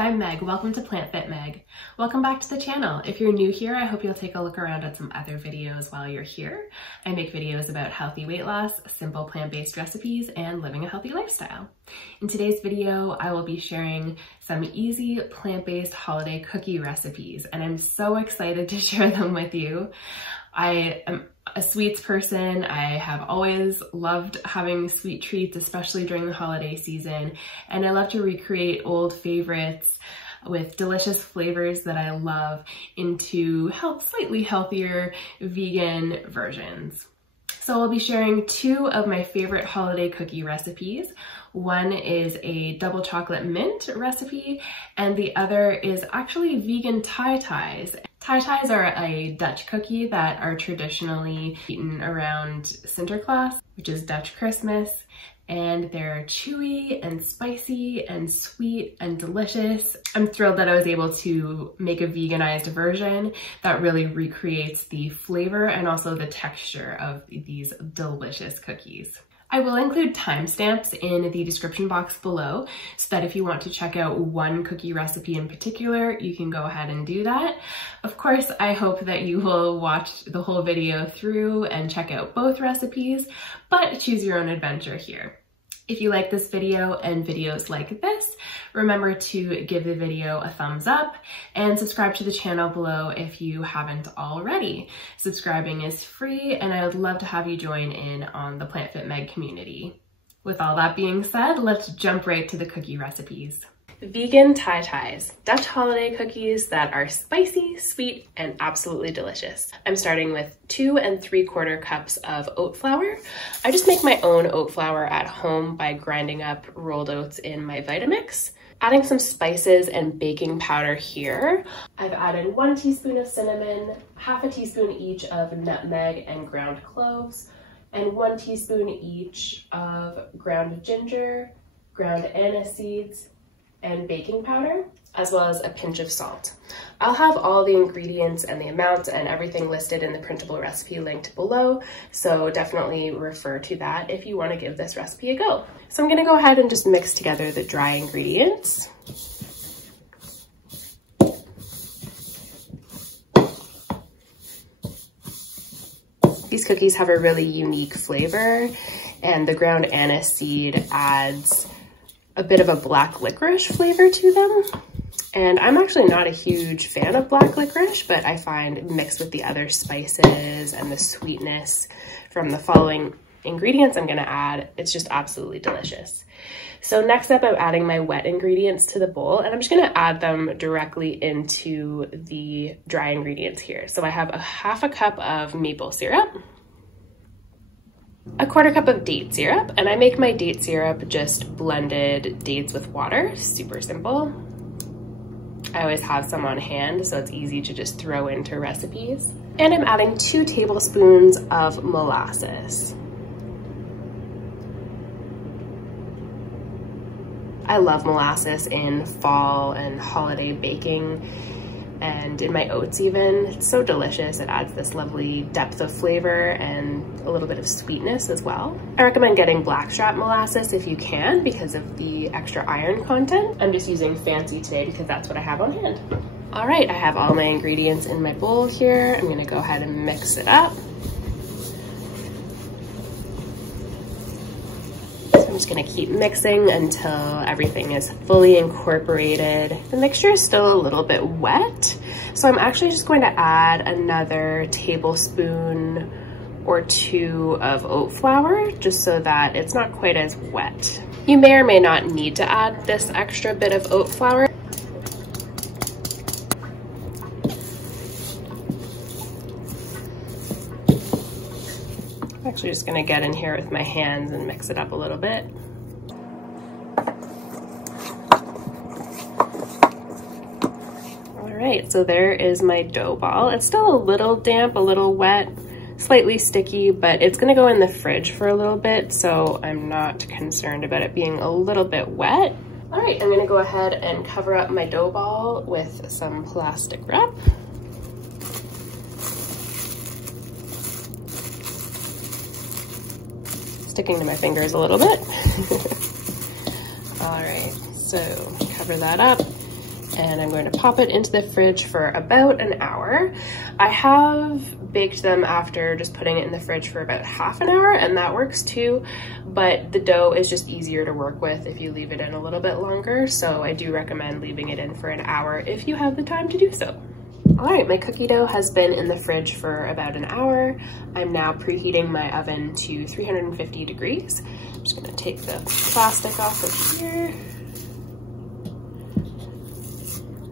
I'm Meg. Welcome to Plant Fit Meg. Welcome back to the channel. If you're new here, I hope you'll take a look around at some other videos while you're here. I make videos about healthy weight loss, simple plant-based recipes, and living a healthy lifestyle. In today's video, I will be sharing some easy plant-based holiday cookie recipes, and I'm so excited to share them with you. I am a sweets person. I have always loved having sweet treats, especially during the holiday season, and I love to recreate old favorites with delicious flavors that I love into slightly healthier vegan versions. So I'll be sharing two of my favorite holiday cookie recipes. One is a double chocolate mint recipe, and the other is actually vegan Taai Taais. Taai Taais are a Dutch cookie that are traditionally eaten around Sinterklaas, which is Dutch Christmas, and they're chewy and spicy and sweet and delicious. I'm thrilled that I was able to make a veganized version that really recreates the flavor and also the texture of these delicious cookies. I will include timestamps in the description box below so that if you want to check out one cookie recipe in particular, you can go ahead and do that. Of course, I hope that you will watch the whole video through and check out both recipes, but choose your own adventure here. If you like this video and videos like this, remember to give the video a thumbs up and subscribe to the channel below if you haven't already. Subscribing is free, and I would love to have you join in on the Plant Fit Meg community. With all that being said, let's jump right to the cookie recipes. Vegan Taai Taais, Dutch holiday cookies that are spicy, sweet, and absolutely delicious. I'm starting with 2 3/4 cups of oat flour. I just make my own oat flour at home by grinding up rolled oats in my Vitamix. Adding some spices and baking powder here. I've added 1 teaspoon of cinnamon, 1/2 teaspoon each of nutmeg and ground cloves, and 1 teaspoon each of ground ginger, ground anise seeds, and baking powder, as well as a pinch of salt. I'll have all the ingredients and the amounts and everything listed in the printable recipe linked below, so definitely refer to that if you want to give this recipe a go. So I'm going to go ahead and just mix together the dry ingredients. These cookies have a really unique flavor, and the ground anise seed adds a bit of a black licorice flavor to them. And I'm actually not a huge fan of black licorice, but I find mixed with the other spices and the sweetness from the following ingredients I'm gonna add, it's just absolutely delicious. So next up, I'm adding my wet ingredients to the bowl, and I'm just gonna add them directly into the dry ingredients here. So I have 1/2 cup of maple syrup, 1/4 cup of date syrup, and I make my date syrup just blended dates with water, super simple. I always have some on hand, so it's easy to just throw into recipes. And I'm adding 2 tablespoons of molasses. I love molasses in fall and holiday baking, and in my oats even. It's so delicious. It adds this lovely depth of flavor and a little bit of sweetness as well. I recommend getting blackstrap molasses if you can because of the extra iron content. I'm just using fancy today because that's what I have on hand. All right, I have all my ingredients in my bowl here. I'm gonna go ahead and mix it up. I'm just gonna keep mixing until everything is fully incorporated. The mixture is still a little bit wet, so I'm actually just going to add another tablespoon or 2 of oat flour, just so that it's not quite as wet. You may or may not need to add this extra bit of oat flour. I'm actually just gonna get in here with my hands and mix it up a little bit. All right, so there is my dough ball. It's still a little damp, a little wet, slightly sticky, but it's gonna go in the fridge for a little bit, so I'm not concerned about it being a little bit wet. All right, I'm gonna go ahead and cover up my dough ball with some plastic wrap. Sticking to my fingers a little bit. All right, so cover that up. and I'm going to pop it into the fridge for about an hour. I have baked them after just putting it in the fridge for about half an hour, and that works too, but the dough is just easier to work with if you leave it in a little bit longer, so I do recommend leaving it in for an hour if you have the time to do so. All right, my cookie dough has been in the fridge for about an hour. I'm now preheating my oven to 350 degrees. I'm just gonna take the plastic off of here.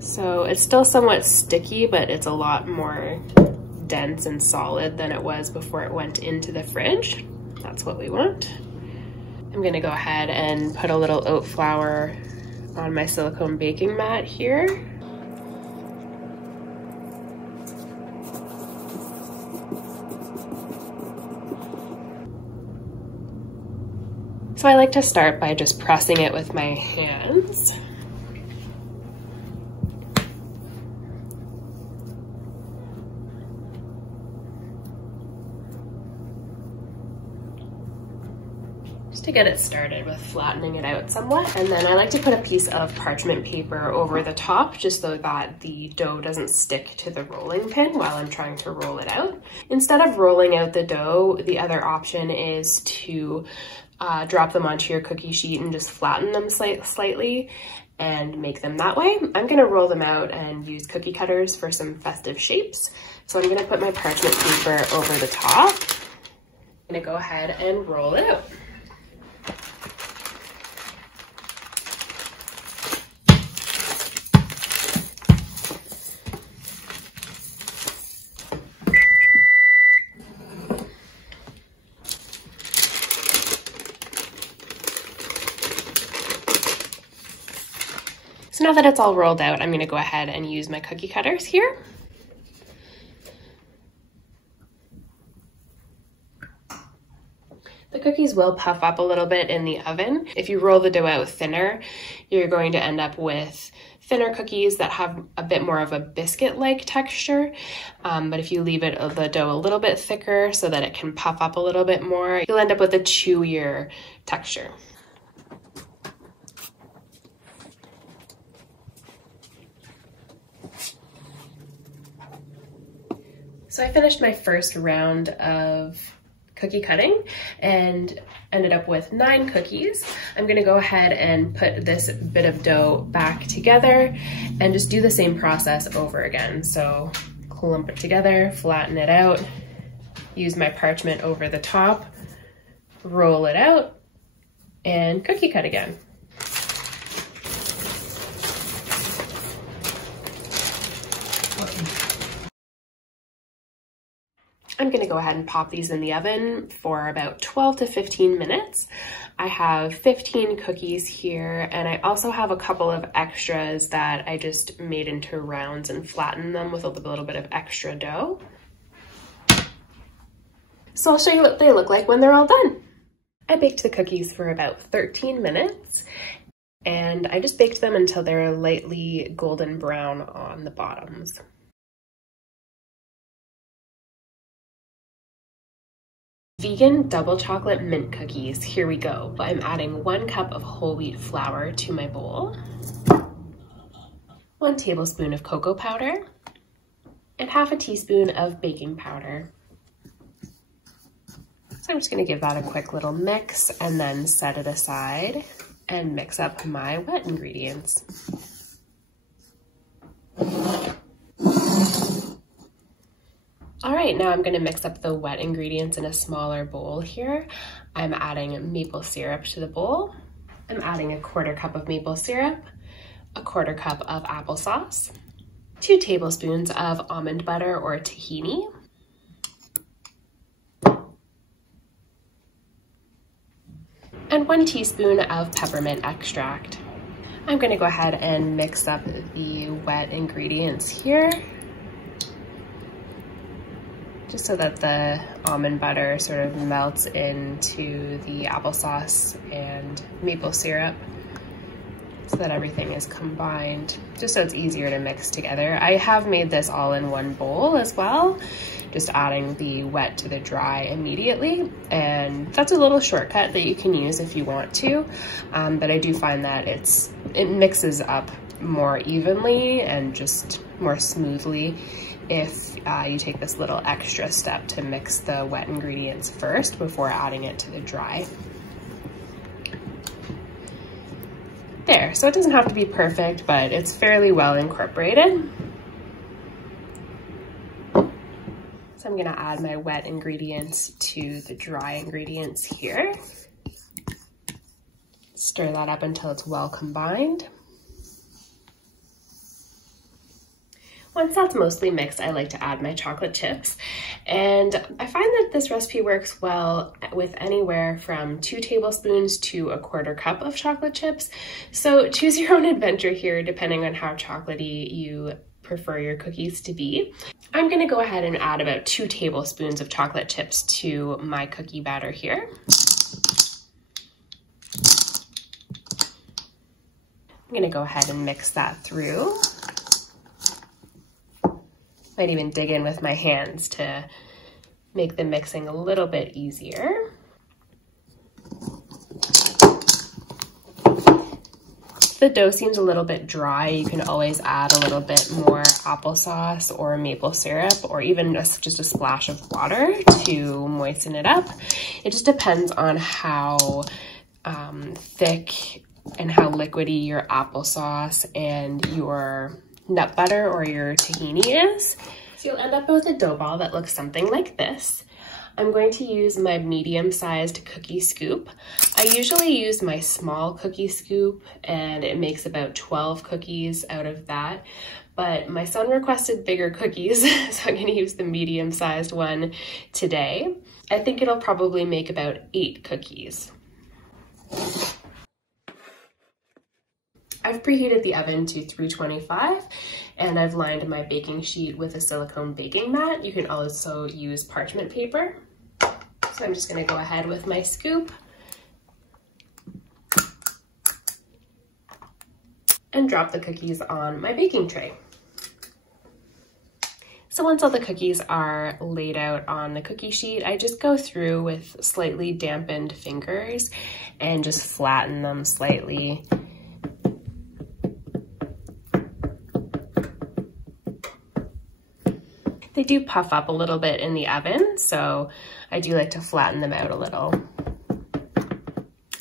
So it's still somewhat sticky, but it's a lot more dense and solid than it was before it went into the fridge. That's what we want. I'm gonna go ahead and put a little oat flour on my silicone baking mat here. So I like to start by just pressing it with my hands. Just to get it started with flattening it out somewhat. And then I like to put a piece of parchment paper over the top just so that the dough doesn't stick to the rolling pin while I'm trying to roll it out. Instead of rolling out the dough, the other option is to drop them onto your cookie sheet and just flatten them slightly and make them that way. I'm gonna roll them out and use cookie cutters for some festive shapes. So I'm gonna put my parchment paper over the top. I'm gonna go ahead and roll it out. So now that it's all rolled out, I'm gonna go ahead and use my cookie cutters here. The cookies will puff up a little bit in the oven. If you roll the dough out thinner, you're going to end up with thinner cookies that have a bit more of a biscuit-like texture. But if you leave the dough a little bit thicker so that it can puff up a little bit more, you'll end up with a chewier texture. So I finished my first round of cookie cutting and ended up with 9 cookies. I'm gonna go ahead and put this bit of dough back together and just do the same process over again. So clump it together, flatten it out, use my parchment over the top, roll it out, and cookie cut again. I'm gonna go ahead and pop these in the oven for about 12 to 15 minutes. I have 15 cookies here, and I also have a couple of extras that I just made into rounds and flattened them with a little bit of extra dough. So I'll show you what they look like when they're all done. I baked the cookies for about 13 minutes, and I just baked them until they're lightly golden brown on the bottoms. Vegan double chocolate mint cookies, here we go. I'm adding 1 cup of whole wheat flour to my bowl, 1 tablespoon of cocoa powder, and half a teaspoon of baking powder. So I'm just gonna give that a quick little mix and then set it aside and mix up my wet ingredients. All right, now I'm gonna mix up the wet ingredients in a smaller bowl here. I'm adding maple syrup to the bowl. I'm adding a 1/4 cup of maple syrup, a 1/4 cup of applesauce, 2 tablespoons of almond butter or tahini, and 1 teaspoon of peppermint extract. I'm gonna go ahead and mix up the wet ingredients here, just so that the almond butter sort of melts into the applesauce and maple syrup, so that everything is combined, just so it's easier to mix together. I have made this all in one bowl as well, just adding the wet to the dry immediately, and that's a little shortcut that you can use if you want to, but I do find that it's it mixes up more evenly and just more smoothly if you take this little extra step to mix the wet ingredients first before adding it to the dry. There, so it doesn't have to be perfect, but it's fairly well incorporated. So I'm gonna add my wet ingredients to the dry ingredients here. Stir that up until it's well combined. Once that's mostly mixed, I like to add my chocolate chips. And I find that this recipe works well with anywhere from 2 tablespoons to 1/4 cup of chocolate chips. So choose your own adventure here, depending on how chocolatey you prefer your cookies to be. I'm gonna go ahead and add about 2 tablespoons of chocolate chips to my cookie batter here. I'm gonna go ahead and mix that through. Might even dig in with my hands to make the mixing a little bit easier. If the dough seems a little bit dry, you can always add a little bit more applesauce or maple syrup, or even just a splash of water to moisten it up. It just depends on how thick and how liquidy your applesauce and your nut butter or your tahini is. So you'll end up with a dough ball that looks something like this. I'm going to use my medium-sized cookie scoop. I usually use my small cookie scoop and it makes about 12 cookies out of that. But my son requested bigger cookies, so I'm gonna use the medium-sized one today. I think it'll probably make about 8 cookies. I've preheated the oven to 325 and I've lined my baking sheet with a silicone baking mat. You can also use parchment paper. So I'm just gonna go ahead with my scoop and drop the cookies on my baking tray. So once all the cookies are laid out on the cookie sheet, I just go through with slightly dampened fingers and just flatten them slightly. They do puff up a little bit in the oven, so I do like to flatten them out a little.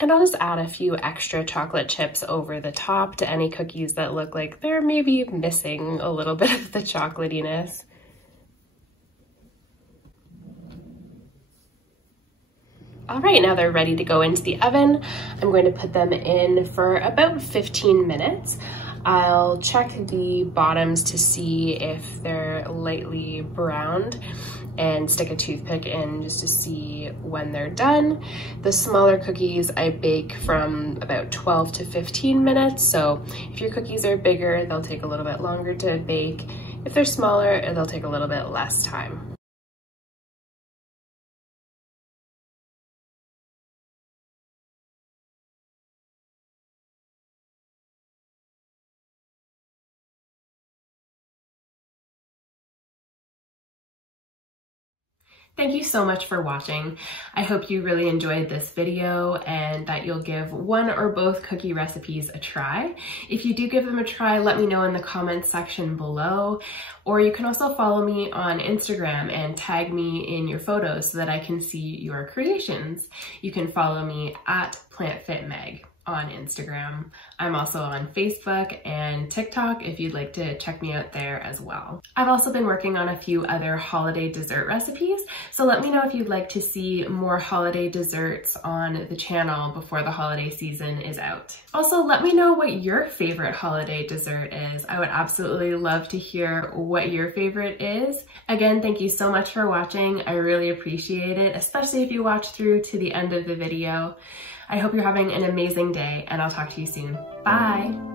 And I'll just add a few extra chocolate chips over the top to any cookies that look like they're maybe missing a little bit of the chocolatiness. All right, now they're ready to go into the oven. I'm going to put them in for about 15 minutes. I'll check the bottoms to see if they're lightly browned and stick a toothpick in just to see when they're done. The smaller cookies I bake from about 12 to 15 minutes. So if your cookies are bigger, they'll take a little bit longer to bake. If they're smaller, they'll take a little bit less time. Thank you so much for watching. I hope you really enjoyed this video and that you'll give one or both cookie recipes a try. If you do give them a try, let me know in the comments section below, or you can also follow me on Instagram and tag me in your photos so that I can see your creations. You can follow me at PlantFitMeg on Instagram. I'm also on Facebook and TikTok if you'd like to check me out there as well. I've also been working on a few other holiday dessert recipes, so let me know if you'd like to see more holiday desserts on the channel before the holiday season is out. Also, let me know what your favorite holiday dessert is. I would absolutely love to hear what your favorite is. Again, thank you so much for watching. I really appreciate it, especially if you watch through to the end of the video. I hope you're having an amazing day, and I'll talk to you soon. Bye!